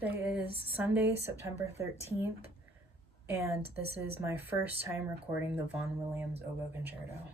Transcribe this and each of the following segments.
Today is Sunday, September 13th, and this is my first time recording the Vaughan Williams oboe concerto.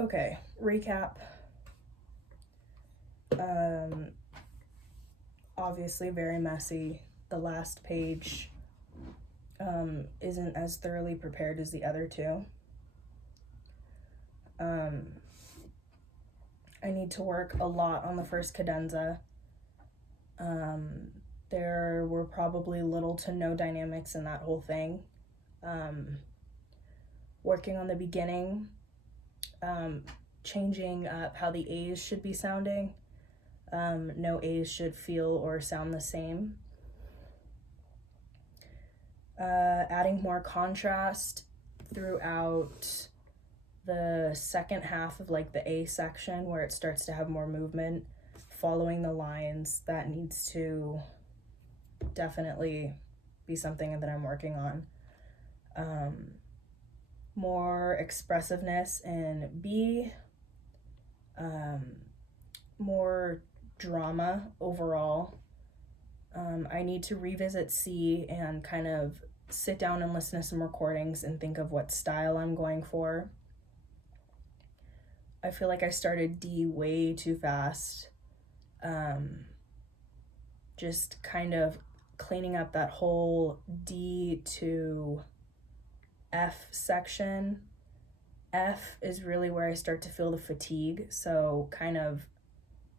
Okay, recap. Obviously very messy. The last page isn't as thoroughly prepared as the other two. I need to work a lot on the first cadenza. There were probably little to no dynamics in that whole thing. Working on the beginning, changing up how the A's should be sounding. No A's should feel or sound the same. Adding more contrast throughout the second half of like the A section where it starts to have more movement, following the lines. That needs to definitely be something that I'm working on. More expressiveness in B, more drama overall. I need to revisit C and kind of sit down and listen to some recordings and think of what style I'm going for. I feel like I started D way too fast. Just kind of cleaning up that whole D to F section. F is really where I start to feel the fatigue, so kind of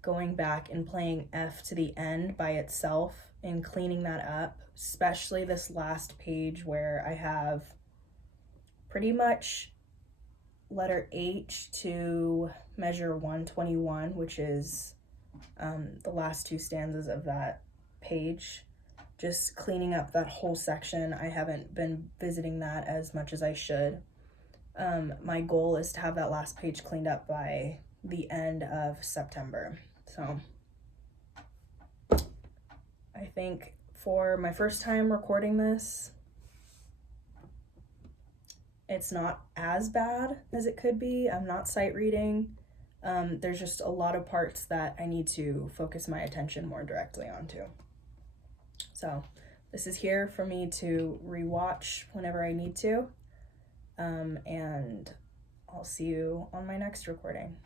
going back and playing F to the end by itself and cleaning that up, especially this last page where I have pretty much letter H to measure 121, which is the last two stanzas of that page. Just cleaning up that whole section. I haven't been visiting that as much as I should. My goal is to have that last page cleaned up by the end of September. So I think for my first time recording this, it's not as bad as it could be. I'm not sight reading. There's just a lot of parts that I need to focus my attention more directly onto. So this is here for me to rewatch whenever I need to. And I'll see you on my next recording.